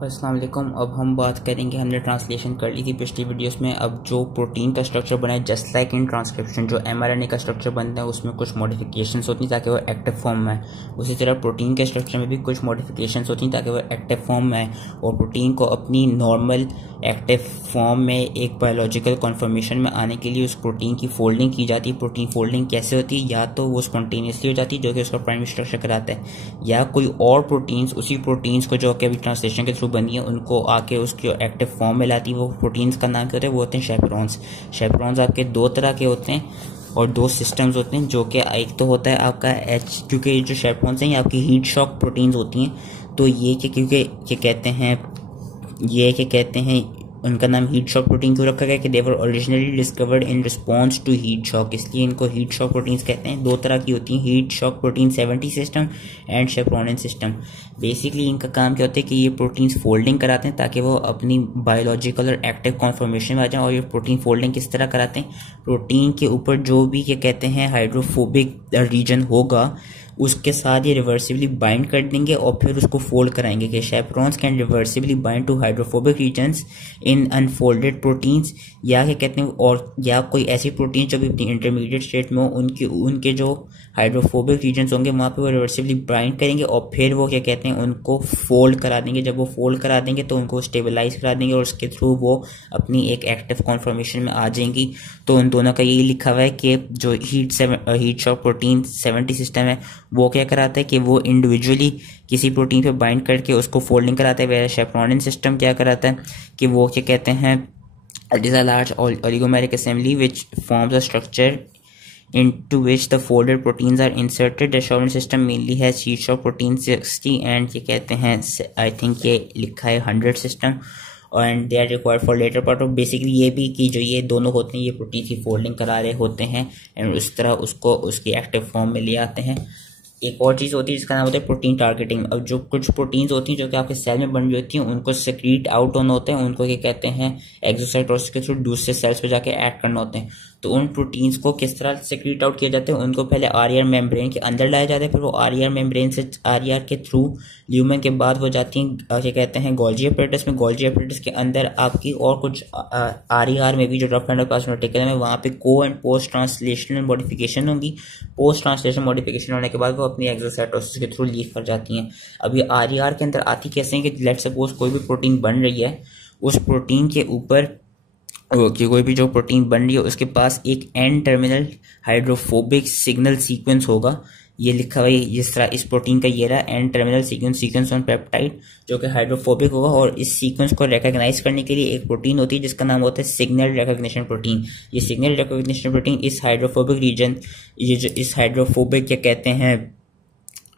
अस्सलाम वालेकुम। अब हम बात करेंगे, हमने ट्रांसलेशन कर ली थी पिछली वीडियोस में। अब जो प्रोटीन का स्ट्रक्चर बना है, जस्ट लाइक इन ट्रांसक्रिप्शन जो mRNA का स्ट्रक्चर बनता है उसमें कुछ मॉडिफिकेशंस होती हैं ताकि वो एक्टिव फॉर्म में आए, उसी तरह प्रोटीन के स्ट्रक्चर में भी कुछ मॉडिफिकेशंस होती हैं ताकि वो एक्टिव फॉर्म में आए और प्रोटीन को अपनी नॉर्मल एक्टिव फॉर्म में एक बायोलॉजिकल कॉन्फर्मेशन में आने के लिए उस प्रोटीन की फोल्डिंग की जाती है। प्रोटीन फोल्डिंग कैसे होती है? या तो वो स्पॉन्टेनियसली हो जाती है जो कि उसका प्राइमरी स्ट्रक्चर कराता है, या कोई और प्रोटीन्स उसी प्रोटीन्स को जो कि अभी ट्रांसलेशन के थ्रू बनी है उनको आके उसकी एक्टिव फॉर्म में लाती है। वो प्रोटीन्स का नाम क्या होता है? वो होते हैं शेपरॉन्स। शेपरॉन्स आपके दो तरह के होते हैं और दो सिस्टम्स होते हैं, जो कि एक तो होता है आपका एच, क्योंकि ये जो शेपरॉन्स हैं ये आपकी हीट शॉक प्रोटीन्स होती हैं। तो ये कि क्योंकि ये कहते हैं उनका नाम हीट शॉक प्रोटीन क्यों रखा गया कि they were originally discovered in response to heat shock, इसलिए इनको हीट शॉक प्रोटीन्स कहते हैं। दो तरह की होती हैं, heat shock protein 70 system and chaperonin system. Basically इनका काम क्या होता है कि ये प्रोटीन्स फोल्डिंग कराते हैं ताकि वो अपनी बायोलॉजिकल और एक्टिव कॉन्फर्मेशन में आ जाए। और ये प्रोटीन फोल्डिंग किस तरह कराते हैं? प्रोटीन के ऊपर जो भी क्या कहते हैं हाइड्रोफोबिक रीजन होगा उसके साथ ये रिवर्सिबली बाइंड कर देंगे और फिर उसको फोल्ड कराएंगे कि chaperones can reversibly bind to hydrophobic regions in unfolded proteins, या क्या कहते हैं और या कोई ऐसी प्रोटीन जो भी अपनी इंटरमीडिएट स्टेट में हो उनके जो हाइड्रोफोबिक रीजन्स होंगे वहाँ पे वो रिवर्सिबली बाइंड करेंगे और फिर वो क्या कहते हैं उनको फोल्ड करा देंगे। जब वो फोल्ड करा देंगे तो उनको स्टेबलाइज करा देंगे और उसके थ्रू वो अपनी एक एक्टिव कॉन्फर्मेशन में आ जाएंगी। तो उन दोनों का यही लिखा हुआ है कि जो हीट शॉक प्रोटीन 70 सिस्टम है वो क्या कराता है कि वो इंडिविजुअली किसी प्रोटीन पे बाइंड करके उसको फोल्डिंग कराता है। वह शेपरॉनिन सिस्टम क्या कराता है कि वो क्या कहते हैं it is a large oligomeric assembly which forms a structure into which the folded proteins are inserted. The Chauvelin system mainly has sheet shock protein 60 and ये कहते हैं I think ये लिखा है 100 system and they are required for later part of basically ये भी कि जो ये दोनों होते हैं ये प्रोटीन की फोल्डिंग करा रहे होते हैं एंड उस तरह उसको उसकी एक्टिव फॉर्म में ले आते हैं। एक और चीज़ होती है जिसका नाम होता है प्रोटीन टारगेटिंग। अब जो कुछ प्रोटीन्स होती हैं जो कि आपके सेल में बन रही होती हैं उनको सेक्रीट आउट होना होता है, उनको क्या कहते हैं एक्सोसाइटोसिस के थ्रू दूसरे सेल्स पे जाके ऐड करना होते हैं। तो उन प्रोटीन्स को किस तरह सेक्रीट आउट किया जाता है? उनको पहले आरईआर मेम्ब्रेन के अंदर लाया जाता है, फिर वो आरईआर मेम्ब्रेन से आरईआर के थ्रू ल्यूमेन के बाद वो जाती हैं क्या कहते हैं गोल्जी एपरेटस में। गोल्जी एपरेटस के अंदर आपकी और कुछ आरईआर में भी जो रफ एंडोप्लाज्मिक रेटिकुलम है वहाँ पे को एंड पोस्ट ट्रांसलेशनल मॉडिफिकेशन होंगी। पोस्ट ट्रांसलेशन मॉडिफिकेशन होने के बाद वो अपनी एक्सोसाइटोसिस के थ्रू लीव कर जाती हैं। अब ये आरईआर के अंदर आती कैसे हैं कि लेट्स सपोज कोई भी प्रोटीन बन रही है, उस प्रोटीन के ऊपर कि कोई भी जो प्रोटीन बन रही है उसके पास एक N terminal hydrophobic signal sequence होगा। ये लिखा हुआ है जिस तरह इस प्रोटीन का ये रहा N terminal sequence on peptide जो कि हाइड्रोफोबिक होगा। और इस सीक्वेंस को रिकॉग्नाइज करने के लिए एक प्रोटीन होती है जिसका नाम होता है सिग्नल रिकॉग्निशन प्रोटीन। ये सिग्नल रिकॉग्निशन प्रोटीन इस हाइड्रोफोबिक रीजन ये जो इस हाइड्रोफोबिक क्या कहते हैं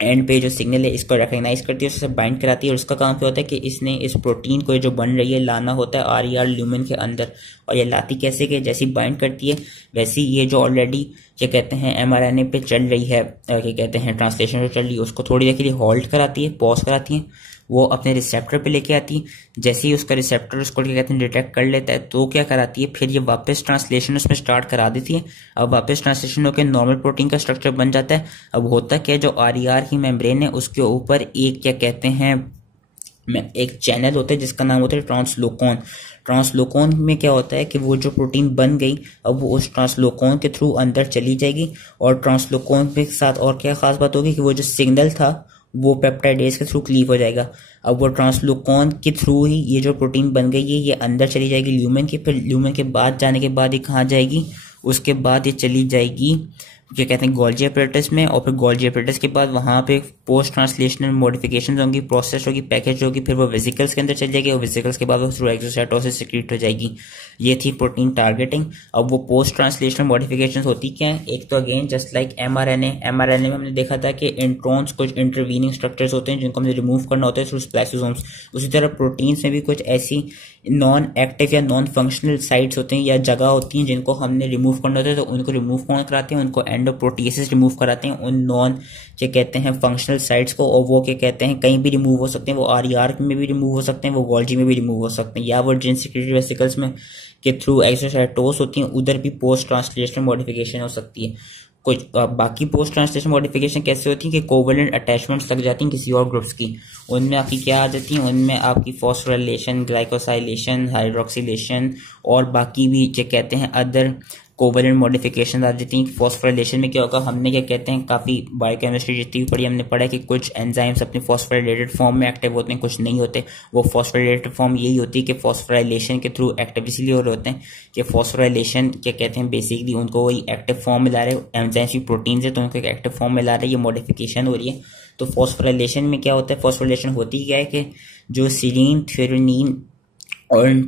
एंड पे जो सिग्नल है इसको रिकॉग्नाइज करती है, उससे बाइंड कराती है। और उसका काम क्या होता है कि इसने इस प्रोटीन को जो बन रही है लाना होता है आरईआर ल्यूमेन के अंदर। और ये लाती कैसे कि जैसी बाइंड करती है वैसे ये जो ऑलरेडी क्या कहते हैं एमआरएनए पे चल रही है क्या कहते हैं ट्रांसलेशन जो चल रही है उसको थोड़ी देर के लिए होल्ड कराती है, पॉज कराती है, वो अपने रिसेप्टर पे लेके आती है। जैसे ही उसका रिसेप्टर उसको क्या कहते हैं डिटेक्ट कर लेता है तो क्या कराती है फिर ये वापस ट्रांसलेशन उसमें स्टार्ट करा देती है। अब वापस ट्रांसलेशन होकर नॉर्मल प्रोटीन का स्ट्रक्चर बन जाता है। अब होता क्या है जो आरईआर की मेम्ब्रेन है उसके ऊपर एक क्या कहते हैं एक चैनल होता है जिसका नाम होता है ट्रांसलोकॉन। ट्रांसलोकॉन में क्या होता है कि वो जो प्रोटीन बन गई अब वो उस ट्रांसलोकॉन के थ्रू अंदर चली जाएगी। और ट्रांसलोकॉन के साथ और क्या खास बात होगी कि वो जो सिग्नल था वो पेप्टाइडेज के थ्रू क्लीव हो जाएगा। अब वो ट्रांसलोकॉन के थ्रू ही ये जो प्रोटीन बन गई है ये अंदर चली जाएगी ल्यूमेन के, फिर ल्यूमेन के बाद जाने के बाद ये कहाँ जाएगी? उसके बाद ये चली जाएगी क्या कहते हैं गोल्जी एपरेटस में, और फिर गोल्जी एपरेटस के बाद वहाँ पे पोस्ट ट्रांसलेशनल मॉडिफिकेशन होंगी, प्रोसेस होगी, पैकेज होगी, फिर वो वेसिकल्स के अंदर चल जाएगी और वेसिकल्स के बाद वो थ्रू एक्सोसाइटोसिस सिक्रीट हो जाएगी। ये थी प्रोटीन टारगेटिंग। अब वो पोस्ट ट्रांसलेशनल मॉडिफिकेशन होती क्या है? एक तो अगेन जस्ट लाइक एमआरएनए में हमने देखा था कि इंट्रॉन्स कुछ इंटरवीनिंग स्ट्रक्चर्स होते हैं जिनको हमें रिमूव करना होता है थ्रू स्प्लाइसोसोम्स। उसी तरह प्रोटीन्स में भी कुछ ऐसी नॉन एक्टिव या नॉन फंक्शनल साइट्स होते हैं या जगह होती हैं जिनको हमने रिमूव करना होता है। तो उनको रिमूव कौन कराते हैं? उनको एंडोप्रोटिएसिस रिमूव कराते हैं उन नॉन क्या कहते हैं फंक्शनल साइट्स को। और वो क्या कहते हैं कहीं भी रिमूव हो सकते हैं, वो आरईआर में भी रिमूव हो सकते हैं, वो गोल्जी में भी रिमूव हो सकते हैं, या वो जिन सिक्रेटरी वेसिकल्स में के थ्रू एक्सोसाइटोस होती हैं उधर भी पोस्ट ट्रांसलेशनल मॉडिफिकेशन हो सकती है। कुछ बाकी पोस्ट ट्रांसलेशन मॉडिफिकेशन कैसे होती है कि कोवेलेंट अटैचमेंट्स लग जाती हैं किसी और ग्रुप्स की, उनमें आपकी क्या आ जाती हैं, उनमें आपकी फॉस्फोराइलेशन, ग्लाइकोसाइलेशन, हाइड्रोक्सिलेशन और बाकी भी जो कहते हैं अदर कोवेलेंट मॉडिफिकेशन आ जाती हैं। फॉस्फोराइलेशन में क्या होगा, हमने क्या कहते हैं काफ़ी बायोकेमिस्ट्री जितनी भी पढ़ी हमने पढ़ा है कि कुछ एंजाइम्स अपनी फॉस्फोराइलेटेड फॉर्म में एक्टिव होते हैं, कुछ नहीं होते। वो फॉस्फोराइलेटेड फॉर्म यही होती है कि फॉस्फोराइलेशन के थ्रू एक्टिव इसलिए हो रहे होते हैं कि फॉस्फोराइलेशन क्या कहते हैं बेसिकली उनको वही एक्टिव फॉर्म में ला रहे हैं, एंजाइम्स की प्रोटीन है तो उनको एक एक्टिव फॉर्म में ला रहे हैं, ये मॉडिफिकेशन हो रही है। तो फॉस्फोराइलेशन में क्या होता है, फॉस्फोराइलेशन होती क्या है कि जो सीरीन, थ्योरेनिन और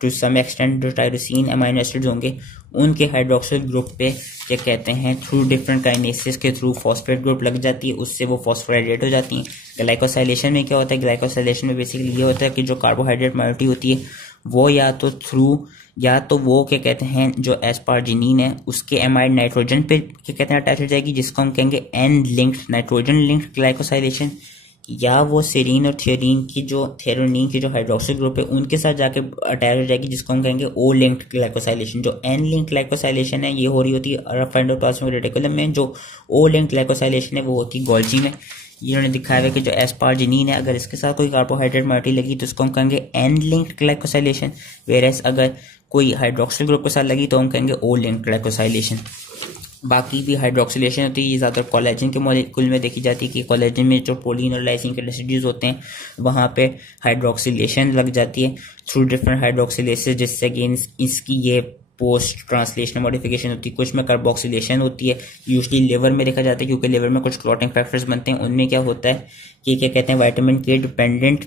टू सम एक्सटेंट जो टायरोसिन अमाइनो एसिड्स होंगे उनके हाइड्रोक्सिल ग्रुप पे क्या कहते हैं थ्रू डिफरेंट काइनेसिस के थ्रू फॉस्फेट ग्रुप लग जाती है, उससे वो फॉस्फोराइलेट हो जाती हैं। ग्लाइकोसाइलेशन में क्या होता है, ग्लाइकोसाइलेशन में बेसिकली ये होता है कि जो कार्बोहाइड्रेट मायोरिटी होती है वो या तो वो क्या कहते हैं जो एस्पार्जिनिन है उसके एमाइड नाइट्रोजन पे क्या कहते हैं अटैच हो जाएगी, जिसको हम कहेंगे N linked nitrogen linked glycosylation, या वो सेरीन और थेरोनिन की जो हाइड्रोक्सिल ग्रुप है उनके साथ जाके अटैच हो जाएगी, जिसको हम कहेंगे ओ लिंक्ड ग्लाइकोसाइलेशन। जो एन लिंक्ड ग्लाइकोसाइलेशन है ये हो रही होती है रफ एंडोप्लाज्मिक रेटिकुलम में, जो ओ लिंक्ड ग्लाइकोसाइलेशन है वो होती है गोल्जी में। इन्होंने दिखाया है कि जो एस्पार्जिनिन है अगर इसके साथ कोई कार्बोहाइड्रेट मायोरिटी लगी तो उसको हम कहेंगे एन लिंक्ड ग्लाइकोसाइलेशन, वेयरएज अगर कोई हाइड्रोक्सिल ग्रुप के साथ लगी तो हम कहेंगे ओ लिंक्ड ग्लाइकोसाइलेशन। बाकी भी हाइड्रोक्सिलेशन होती है, ये ज़्यादातर कोलेजन के मॉलिक्यूल में देखी जाती है कि कोलेजन में जो प्रोलीन और लाइसिन के रेसिड्यूज होते हैं वहाँ पे हाइड्रोक्सिलेशन लग जाती है थ्रू डिफरेंट हाइड्रोक्सिलेसेस, जिससे कि इसकी ये पोस्ट ट्रांसलेशनल मॉडिफिकेशन होती है। कुछ में कार्बोक्सिलेशन होती है, यूजली लिवर में देखा जाता है क्योंकि लिवर में कुछ क्लॉटिंग फैक्टर्स बनते हैं, उनमें क्या होता है कि क्या कहते हैं विटामिन के डिपेंडेंट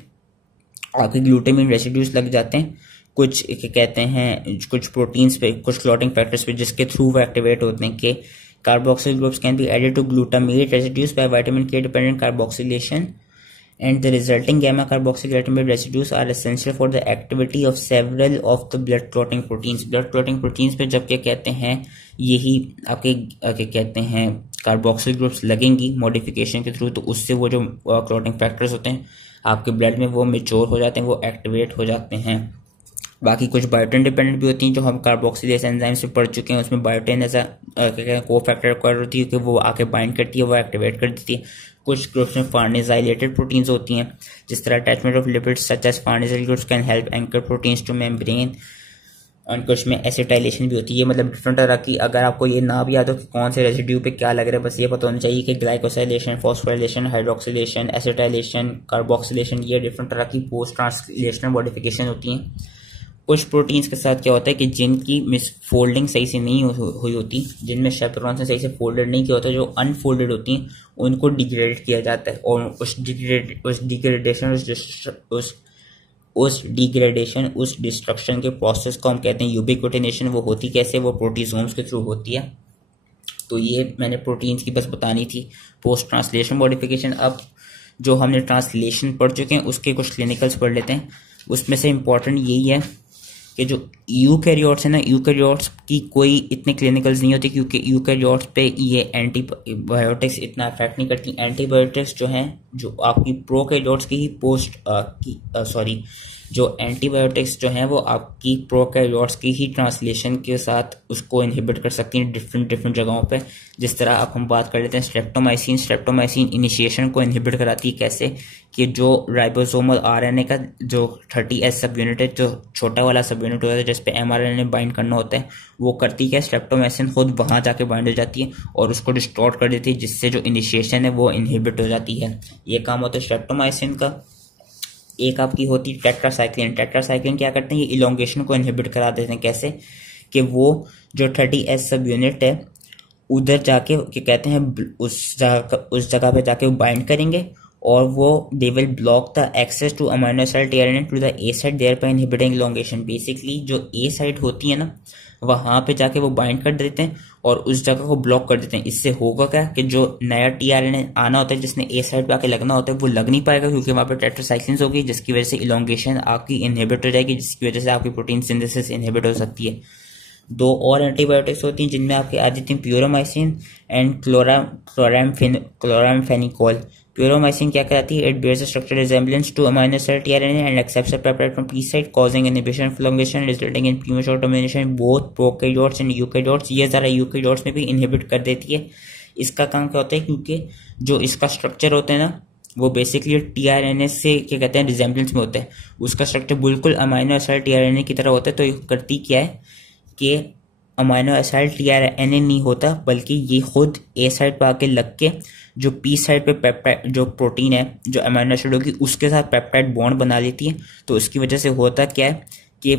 आपके ग्लूटामिन रेसिड्यूज लग जाते हैं कुछ क्या कहते हैं कुछ प्रोटीन्स पे, कुछ क्लॉटिंग फैक्टर्स पे, जिसके थ्रू वो एक्टिवेट होते हैं कि carboxyl groups can be added to glutamate residues by vitamin K dependent carboxylation and the resulting gamma carboxylatamate residues are essential for the activity of several of the blood clotting proteins। blood clotting proteins पे जब क्या कहते हैं यही आपके क्या कहते हैं कार्बोक्सिल ग्रुप्स लगेंगी मॉडिफिकेशन के थ्रू, तो उससे वो जो क्लॉटिंग फैक्टर्स होते हैं आपके ब्लड में वो मेच्योर हो जाते हैं, वो एक्टिवेट हो जाते हैं। बाकी कुछ बायोटिन डिपेंडेंट भी होती हैं जो हम कार्बोक्सिलेज एंजाइम से पढ़ चुके हैं, उसमें बायोटिन ऐसा को फैक्टर रिक्वायर होती है कि वो आके बाइंड करती है, वो एक्टिवेट कर देती है। कुछ ग्रुप्स में फार्नेजाइलेटेड प्रोटीन्स होती हैं, जिस तरह attachment of lipids such as farnesyl groups can help anchor proteins to membrane. और कुछ में एसिटाइलेशन भी होती है, ये मतलब डिफरेंट तरह की, अगर आपको ये ना भी याद हो कि कौन से रेसिड्यू पे क्या लग रहा है, बस ये पता होना चाहिए कि glycosylation, phosphorylation, hydroxylation, acetylation, carboxylation, ये डिफरेंट तरह की पोस्ट ट्रांसलेशनल मॉडिफिकेशन होती हैं। कुछ प्रोटीन्स के साथ क्या होता है कि जिनकी मिसफोल्डिंग सही से नहीं हुई होती, जिनमें शेपरॉन से सही से फोल्डेड नहीं किया होता, जो अनफोल्डेड होती हैं उनको डिग्रेड किया जाता है, और उस डिस्ट्रक्शन के प्रोसेस को हम कहते हैं यूबिक्विटिनेशन। वो होती कैसे, वो प्रोटीजोम्स के थ्रू होती है। तो ये मैंने प्रोटीन्स की बस बतानी थी पोस्ट ट्रांसलेशन मॉडिफिकेशन। अब जो हमने ट्रांसलेशन पढ़ चुके हैं उसके कुछ क्लिनिकल्स पढ़ लेते हैं। उसमें से इम्पॉर्टेंट यही है कि जो यूकैरियोट्स है ना, यूकैरियोट्स की कोई इतने क्लिनिकल्स नहीं होती क्योंकि यूकैरियोट्स पे ये एंटीबायोटिक्स इतना अफेक्ट नहीं करती। एंटीबायोटिक्स जो हैं जो आपकी प्रोकैरियोट्स की ही जो एंटीबायोटिक्स जो हैं वो आपकी प्रोकैरियोट्स की ही ट्रांसलेशन के साथ उसको इनहिबिट कर सकती हैं डिफरेंट जगहों पे। जिस तरह अब हम बात कर लेते हैं स्ट्रेप्टोमाइसिन इनिशिएशन को इनहिबिट कराती है। कैसे कि जो राइबोसोमल आरएनए का जो 30S सब यूनिट है, जो छोटा वाला सब यूनिट होता है जिस पे एमआरएनए बाइंड करना होता है, वो करती है स्ट्रेप्टोमाइसिन खुद वहां जाके बाइंड हो जाती है और उसको डिस्टॉर्ट कर देती है, जिससे जो इनिशिएशन है वो इनहिबिट हो जाती है। ये काम होता है स्ट्रेप्टोमाइसिन का। एक आपकी होती है टेट्रासाइक्लिन क्या करते हैं, ये इलोंगेशन को इनहिबिट करा देते हैं। कैसे कि वो जो 30S सब यूनिट है उधर जाके क्या कहते हैं उस जगह पे जाके वो बाइंड करेंगे और वो they will block the access to amino acid tRNA to the A side, thereby inhibiting elongation. Basically जो ए साइड होती है ना वहां पे जाके वो बाइंड कर देते हैं और उस जगह को ब्लॉक कर देते हैं। इससे होगा क्या कि जो नया टीआरएनए आना होता है जिसने ए साइड पे आके लगना होता है वो लग नहीं पाएगा क्योंकि वहां पे टेट्रासाइक्लिन्स होगी, जिसकी वजह से इलोंगेशन आपकी इनहिबिट हो जाएगी, जिसकी वजह से आपकी प्रोटीन सिंथेसिस इनहिबिट हो सकती है। दो और एंटीबायोटिक्स होती हैं जिनमें आपकी आ जाती हैं प्यूरामाइसिन एंड क्लोरामफेनिकोल। Pyridomycin क्या कराती है? It bears a structural resemblance to amino acid tRNA and accepts a peptide from P site, causing inhibition prolongation resulting in premature termination both prokaryotes and eukaryotes. ये ज़रा यूकैरियोट्स में भी inhibit कर देती है। इसका काम क्या होता है? क्योंकि जो इसका स्ट्रक्चर होता है ना, वो बेसिकली टीआरएनए से क्या कहते हैं रिजेम्बलेंस में होता है। उसका स्ट्रक्चर बिल्कुल अमाइनो एसिड टीआरएनए की तरह होता है। तो ये करती क्या है कि अमाइनो एसिड टीआरएनए नहीं होता, बल्कि ये खुद ए साइड पर आके लग के जो पी साइड पे पेप्टाइड जो प्रोटीन है जो अमाइनो एसिड होगी उसके साथ पेप्टाइड बॉन्ड बना लेती है। तो उसकी वजह से होता क्या है कि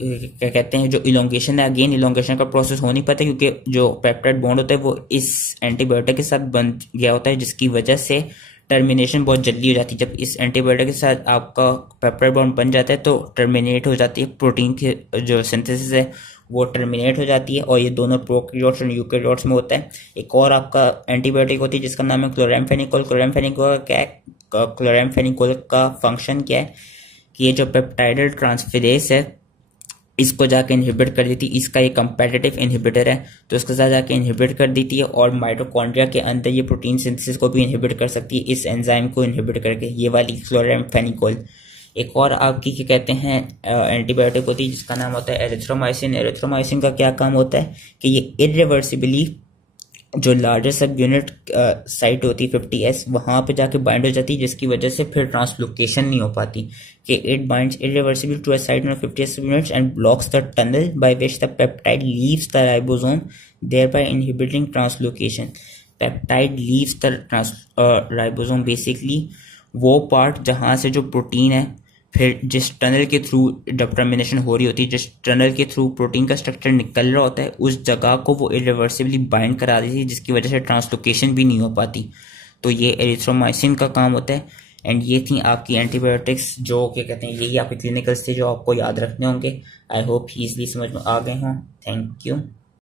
क्या कहते हैं जो इलोंगेशन है, अगेन इलोंगेशन का प्रोसेस हो नहीं पाता क्योंकि जो पेप्टाइड बॉन्ड होता है वो इस एंटीबायोटिक के साथ बन गया होता है, जिसकी वजह से टर्मिनेशन बहुत जल्दी हो जाती है। जब इस एंटीबायोटिक के साथ आपका पेप्टाइड बॉन्ड बन जाता है तो टर्मिनेट हो जाती है, प्रोटीन की जो सिंथेसिस है वो टर्मिनेट हो जाती है। और ये दोनों प्रोकैरियोट्स और यूकैरियोट्स में होता है। एक और आपका एंटीबायोटिक होती है जिसका नाम है क्लोरामफेनिकोल। क्लोरामफेनिकोल क्या है? क्लोरामफेनिकोल का फंक्शन क्या है कि ये जो पेप्टाइडल ट्रांसफेरेज है इसको जाके इनहिबिट कर देती है। इसका ये कंपेटिटिव इनहिबिटर है, तो इसके साथ जाके इनहिबिट कर देती है और माइटोकॉन्ड्रिया के अंदर ये प्रोटीन सिंथेसिस को भी इनहिबिट कर सकती है इस एंजाइम को इनहिबिट करके, ये वाली क्लोरामफेनिकोल। एक और आपकी क्या कहते हैं एंटीबायोटिक होती है जिसका नाम होता है एरिथ्रोमाइसिन। एरिथ्रोमाइसिन का क्या काम होता है कि ये इरिवर्सिबली जो लार्जर सब यूनिट साइट होती है 50S वहां पे जाके बाइंड हो जाती है, जिसकी वजह से फिर ट्रांसलोकेशन नहीं हो पाती कि it binds irreversibly to a site of 50S units and blocks the tunnel by which the peptide leaves the ribosome thereby inhibiting translocation. Peptide leaves the ribosome basically वो पार्ट जहां से जो प्रोटीन है फिर जिस टनल के through जब termination हो रही होती है, जिस टनल के थ्रू प्रोटीन का स्ट्रक्चर निकल रहा होता है उस जगह को वो इरिवर्सिबली बाइंड करा देती है, जिसकी वजह से ट्रांसलोकेशन भी नहीं हो पाती। तो ये एरिथ्रोमाइसिन का काम होता है। एंड ये थी आपकी एंटीबायोटिक्स जो क्या कहते हैं यही आपके क्लिनिकल्स थे जो आपको याद रखने होंगे। आई होप इजीली समझ में आ गए हों। Thank you.